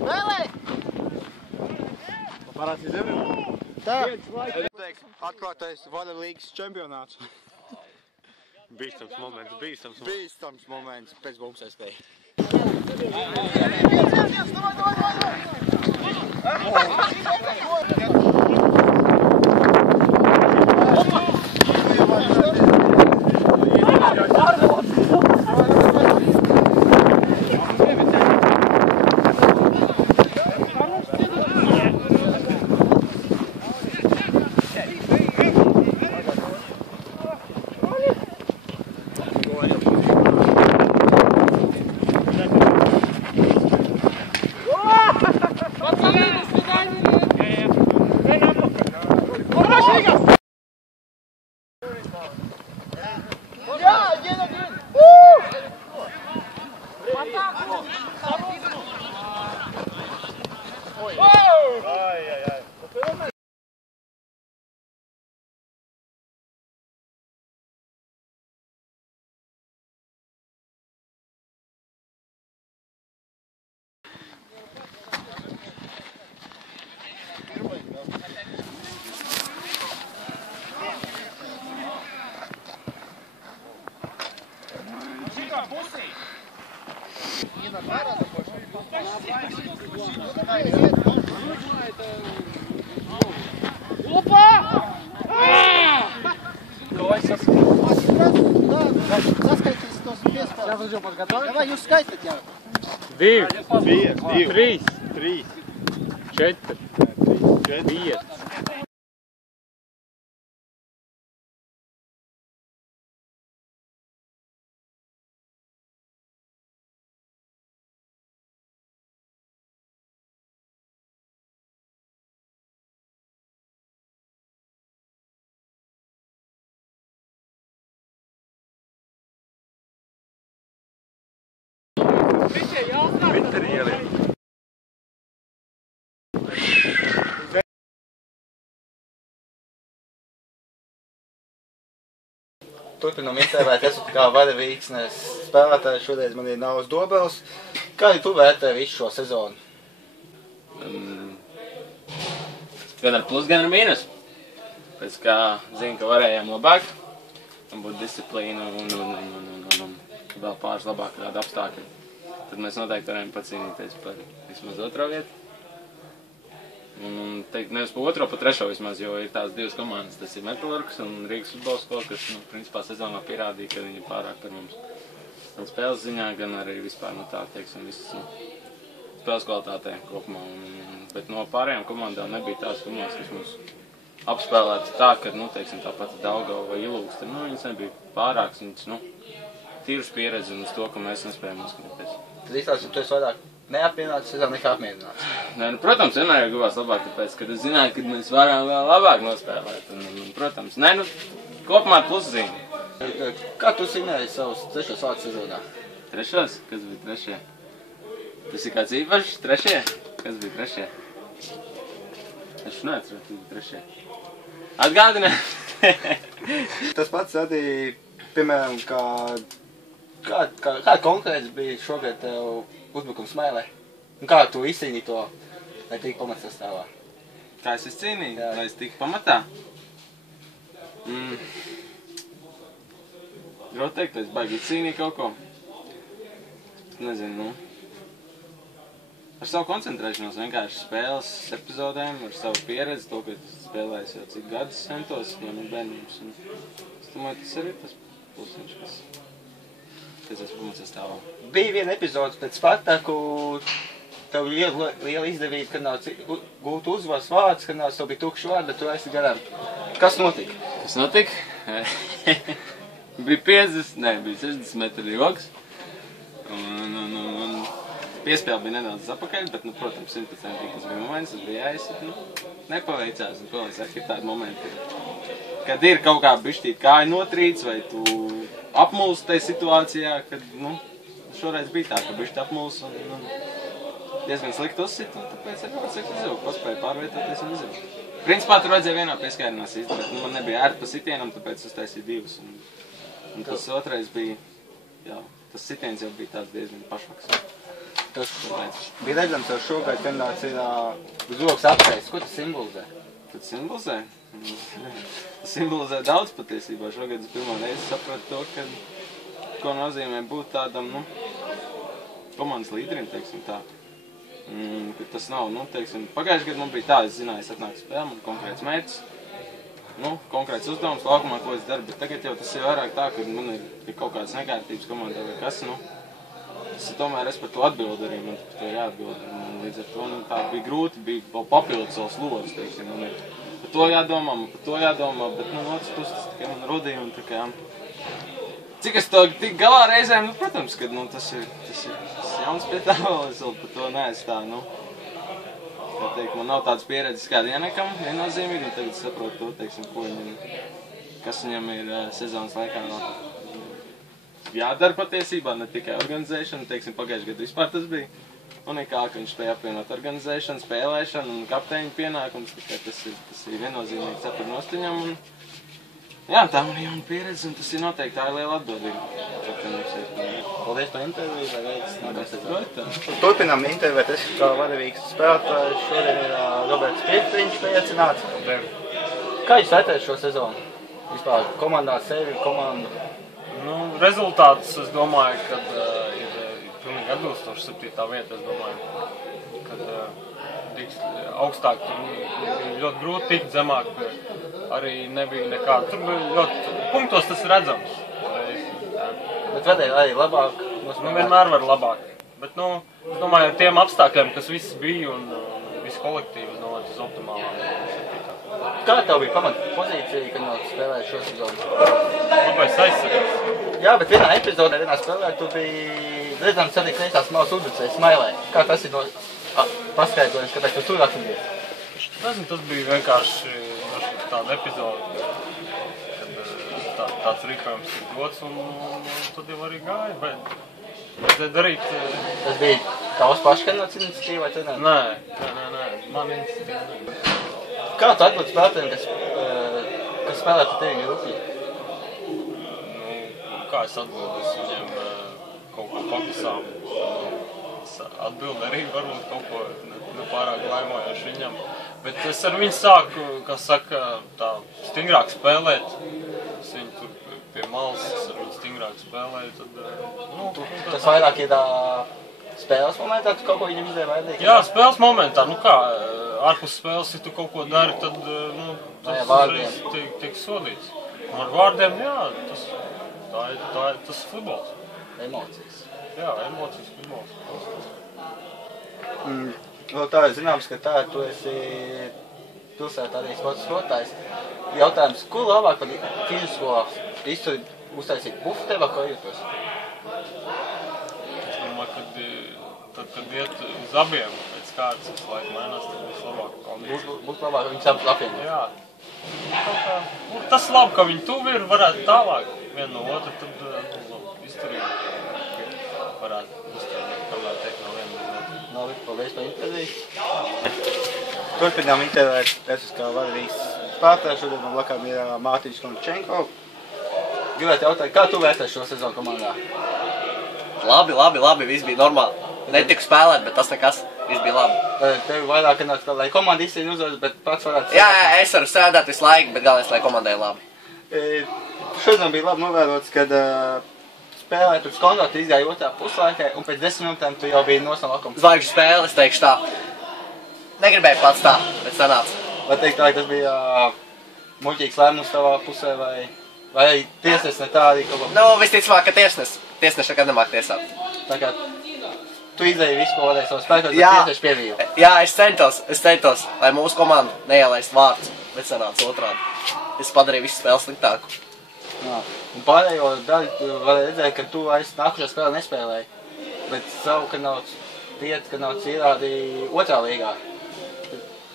Spēlē! Parāds izdevies? Tā. Atklātais Vada līgas čempionāts. Bīstams moments, bīstams moments. Bīstams moments pēc mums aizspēja. Saskaitīs tos piespēlēt. Vai jūs skaitāt jau? 2, 3, 3, 4, 5. Turpinam iztēvēt, esmu kā Vada Vīksnes spēlētājs, šoreiz man ir Nauls Dobels. Kā tu vērtē visu šo sezonu? Gan ar plus, gan ar mīnus. Pēc kā zinu, ka varējām labāk. Un būtu disciplīna un vēl pāris labāk kādi apstākļi. Tad mēs noteikti varējām pacīnīties par vismaz otro vietu. Un teikt, nevis pa otro, pa trešo vismaz, jo ir tās divas komandas. Tas ir Metalurgs un Rīgas futbola skola, kas, principā sezonā pierādīja, ka viņi ir pārāk par mums. Gan spēles ziņā, gan arī vispār, tā teiksim, visas spēles kvalitātē kopumā. Bet no pārējām komandām nebija tās komandas, kas mums apspēlētu tā, ka, teiksim, tāpat Daugava vai Ilūkste, viņas nebija pārāks, viņas, tīras pieredzi un uz to, ka mēs nespējam uzskatīties. Tad izstāsti, tu esi vairāk neapmierināts sezonu nekā apmierināts? Nē, protams, vienmēr jau gribās labāk, tāpēc, kad es zināju, ka mēs varam vēl labāk nospēlēt. Protams, kopumā ar pluszīmi. Kā tu signēji savus trešos vārdus sezonā? Trešos? Kas bija trešie? Tas ir kāds īpašs? Trešie? Kas bija trešie? Es neatceru, kas bija trešie. Atgādini! Tas pats arī, piemēram, kā konkrēts bija šogad tev uzbrukums Smēlē? Un kā tu izcīnīji to, lai tik pamatsastāvā? Kā es izcīnīju? Jā. Lai es tiku pamatā? Grūti teikt, es baigi izcīnīju kaut ko. Nezinu, Ar savu koncentrēšanos vienkārši spēles epizodēm, ar savu pieredzi, to, ka spēlējis jau cik gadus centos, jau no bērnības. Es domāju, tas arī tas plusiņš, kas es pamatsastāvā. Bija viena epizode pēc Spartaku, tev liela izdevība, kad nav gūt uzvaras vārds, kad nav tev bija tukši vārdi, bet tu esi garām. Kas notika? Kas notika? Bija 60 metri joks. Un piespēle bija nedaudz apakaļ, bet, protams, 100% tas bija moments, tas bija jāizsit, nepaveicās. Un, ko lai saka, ir tādi momenti, kad ir kaut kā bišķīt kāja notrīts, vai tu apmulsi tajā situācijā, kad, šoreiz bija tā, ka bišķi apmulsi un diezgan slikti uzsit, un tāpēc arī saka izdevu, paspēju pārvietoties un izdevu. Principā tur vajadzēja vienā pieskārinās izdevu, bet man nebija ērti pa sitienam, tāpēc uztaisīju divus. Un tas otrais bija, tas sitiens jau bija tāds diezgan pašvaks. Tas bija redzams jau šogad, kad nāc ir uz rokas aptais. Ko tas simbolizē? Tas simbolizē? Tas simbolizē daudz patiesībā. Šogad es pirmo reizi sapratu to, ko nozīmē būt tādam, komandas līderim, teiksim tā. Ka tas nav, teiksim, pagājušajā gadā man bija tā, es zināju, es atnāku spēlē, man konkrēts mērķis, konkrēts uzdevums laukumā, ko es daru, bet tagad jau tas ir vairāk tā, ka man ir kaut kādas nekārtības komandā vai kas, tomēr es par to atbildu arī, man par to jāatbild. Līdz ar to tā bija grūti, bija vēl papildus savs lods, teiksim, man ir par to jādomā, bet otrs puses tas tikai man rodīja un tā kā... Cik es to tik galā reizēm, protams, ka tas ir jauns pie tā, es vēl par to neesmu tā, kā teikt, man nav tādas pieredzes kāda ienekam, viennozīmīgi, un tagad saprotu to, teiksim, kas viņam ir sezonas laikā jādara patiesībā, ne tikai organizēšana, teiksim, pagājušajā gadā vispār tas bija unikāli, ka viņš spēja apvienot organizēšanu, spēlēšanu un kapteiņu pienākumus, tikai tas ir viennozīmīgi cepur nostiņam, un jā, tā man ir jauna pieredze, un tas ir noteikti tā ir liela atbildība. Paldies par interviju, vai veids nākamā sezonā. Turpinām intervēt, es kā vadavīgs spēlētājs, šodien ir Roberts Pirtiņš pieaicināts. Kā jūs vērtējat šo sezonu? Vispār komandā sevi, komandu? Rezultāts, es domāju, ka ir pilnīgi atbilstoši 7. vieta, es domāju, kad tiks augstāk, tur bija ļoti grūti tikt zemāk, arī nebija nekāda, tur bija ļoti, punktos tas redzams. Bet vadēji arī labāk? Vienmēr var labāk, bet, es domāju, ar tiem apstākļiem, kas viss bija un viss kolektīvi, es domāju, tas optimālāk. Kā tev bija pamata pozīcija, kad spēlēji šo sezonu? Labais aizsargs. Jā, bet vienā epizodē, vienā spēlē, tu biji redzams arī kreisās malas uzbrucējs Smailē. Kā tas ir paskaidrojums, kāpēc tu tur atradies? Nezinu, tas bija vienkārši tāda epizode, kad tāds rīkojums ir dots un tad jau arī gāja, bet darīt... Tas bija tavs paškanots iniciatīva vai trenēri? Nē, man iniciatīva. Kā tu atbildi spēlētājiem, kas spēlētu tevi grupī? Kā es atbildu, es viņiem kaut ko paklasām. Atbildu arī varbūt kaut ko nepārāk laimojoši viņam. Bet es ar viņu sāku, kā saka, tā stingrāk spēlēt. Es viņu tur pie malas, es ar viņu stingrāk spēlēju, tad... Tas vairāk ir spēles momentā, tu kaut ko viņam izdēja vajadzīgi? Jā, spēles momentā, kā ārpus spēles, ja tu kaut ko dari, tad tas reiz tiek sodīts. Un ar vārdiem, jā, tas ir futbols. Emocijas. Jā, emocijas futbols. Vēl tā ir zināms, ka tā tu esi pilsētā arī sporta skolotājs. Jautājums, kur labāk par fizisko izturi uztaisīt buftevi, ko jūtos? Es domāju, kad iet uz abiem pēc kārtas, visu laiku mainās, tad būs labāk kondīcija. Būs labāk, viņus apvienot. Jā. Tas labi, ka viņi tuvi ir, varētu tālāk vienu no otru, tad izturīgi varētu uzturēt, kamēr teikt no vienu no otru. Labi, paldies par interviju. Turpinām intervēt, es kā vadavīgs spēlētājs, šodien man blakām ir Mārtiņš Končenko. Gribētu jautāt, kā tu vērtēji šo sezonu komandā? Labi, viss bija normāli. Netiku spēlēt, bet tas nekas, viss bija labi. Tevi vairāk nāc, lai komanda izcīna uzvaras, bet pats varētu... Jā, es varu strādāt visu laiku, bet galvenais, lai komandai labi. Šodien bija labi novērots, kad spēlēja pēc kontakta izgāja otrā puslaikē, un pēc 10 minūtēm tu jau biji nos no lakuma. Zvaigžņu spēle, es teikšu tā. Negribēju pats tā, bet sanāca. Vai teikt tā, ka tas bija muļķīgs lēmums tavā pusē, vai tiesnes ne tā arī kaut ko? Visticamāk, ka tiesneši nekad nemāk tiesāt. Tā kā tu izdeji visu, ko varēji savu spēku, bet tiesneši pievīja. Jā, es centos, lai mūsu komanda neielaist vārdus, bet sanāca otrādi. Es padarīju visu spēli sliktāku. Jā, un pārējo daļu varēja redzēt, ka tu nākušā spēlē nespēlēji, bet savu, ka nav vietas, ka nav cīrādi otrā līgā.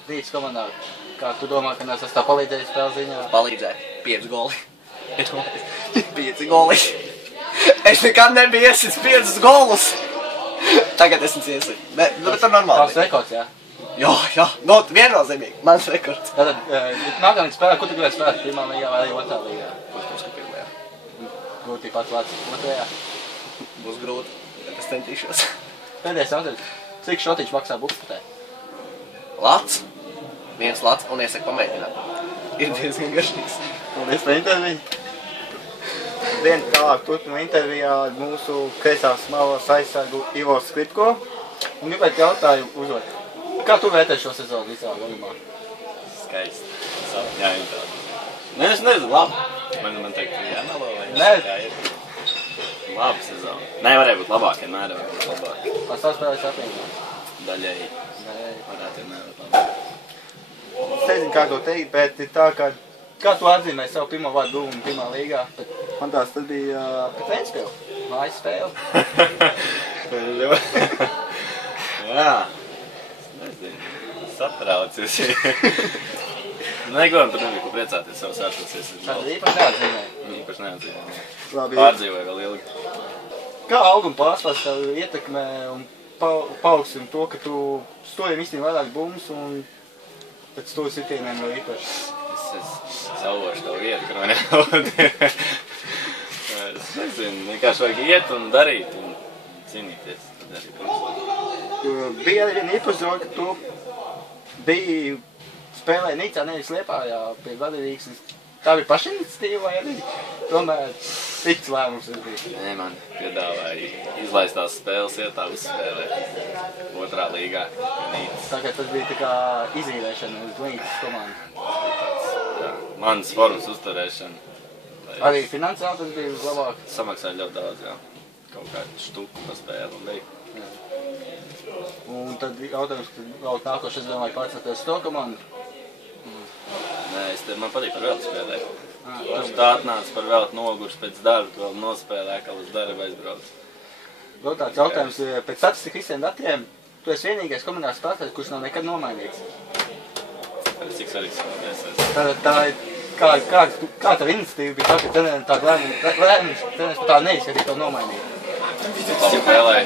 Rītas komandā, kā tu domā, ka tas tā palīdzēja spēles ziņā? Palīdzēja, 5 goli. 5 goli. Es nekad nebiju iesits 5 golus. Tagad esmu iesits, bet tur normāli. Tavs rekords, jā? Jā, viennozīmīgi, mans rekords. Tātad, nākamajā spēlē, kur tu gribētu spēlēt? Pirmā līgā vai arī otrā līgā? Protams, ka pirmajā. Grūti pats vārds otrajā? Būs grūti, bet es centīšos. Pēdējais jautājums. Cik šotiņš maksā bukspatē? Lats. 1 lats un iesaka pamēģināt. Ir diezgan garšīgs. Paldies par interviju. Vienu tālāk turpinu intervijā ar mūsu kreisās malas aizsargu Ivo Skripko. Un gribētu jautājumu uzdot. Kā tu vērtē šo sezonu visā garumā? Skaisti. Sapņājumi tādi. Nē, es nezinu, labi. Man teikt, ka jāmelo vai Nē. Labi sezona. Nē, varēja būt labāk, ja nē, varēja būt labāk. Pēc tā spēlēs apvienībā? Daļēji. Varētu ir nevar labāk. Es nezinu, kā to teikt, bet ir tā, kā tu atzīmēji savu pirmo vārdu guvumu pirmā līgā, bet man tās tad bija pret Ventspili, mājas spēle. Jā. Es nezinu. Satraucies. Neko, man pat nebija ko priecāties savu sārtusies. Tāda īpaši neatzīmēja. Īpaši neatzīmēja. Labi. Pārdzīvoja vēl ilgi. Kā auguma pārspērs tev ietekmē un paaugstina to, ka tu stūriem iztīm vairāk bumbas un pēc stūri sitieniem vēl īpaši? Es sauvošu tavu vietu, kur man jābūt. Es nezinu, vienkārši vajag iet un darīt un cīnīties. Bija arī viena iepazīstama, ka tu biji spēlēji Nīcā, nevis Liepājā pie vadīvīgas. Tā bija pašiniciatīva vai arī tomēr cits lēmums tas bija? Nē, man piedāvāja izlaistās spēles ietā uzspēlēt 2. līgā Nīcas. Tā kā tas bija tā kā izīrēšana uz Nīcas komandu. Jā, manas formas uzturēšana. Arī finansiāli tas bija labāk? Samaksāja ļoti daudz, jā. Kaut kādu štuku pa spēli un beig. Un tad jautājums, ka vēl nākošais domāju pārcelties to komandu? Nē, man patīk par velti spēlēt. Kurš tā atnāca par velti nogurs pēc darba, vēl nospēlē, kā uz darba aizbrauc. Vēl tāds jautājums, pēc statistika visiem datiem, tu esi vienīgais komandas spēlētājs, kurš nav nekad nomainīts. Cik svarīgs spēlēs? Tā ir, kā tev iniciatīva bija tā, ka treneris tā neizskatīt to nomainīt? Labi spēlēja,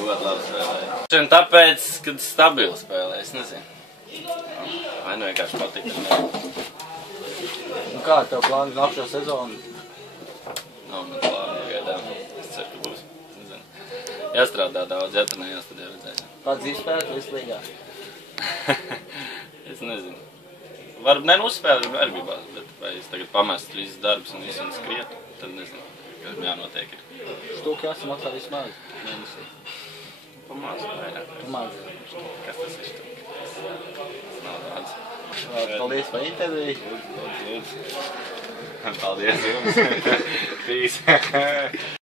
ļoti labi spēlēja. Un tāpēc, kad stabili spēlē, es nezinu. Vai nu vienkārši patīk, vai ne? Un kā tev plāni nākšo sezonu? Nav man plāni gaidām. Es ceru, ka būs. Es nezinu. Jāstrādā daudz, jātrenējās, tad jau redzēsim. Kāds dzīves spēlēt visu līgā? Es nezinu. Varbūt neuzspēlēt, var gribās, bet vai es tagad pamestu visus darbus un visu un skrietu, tad nezinu, kas jānotiek ir. Štuki jāsamaksā vismaz mēnesī. Pamāzu vairāk. Pamāzu. Kas tas ir štuki? Tas nav daudz. Paldies par interviju. Lūdzu. Paldies jums. Peace.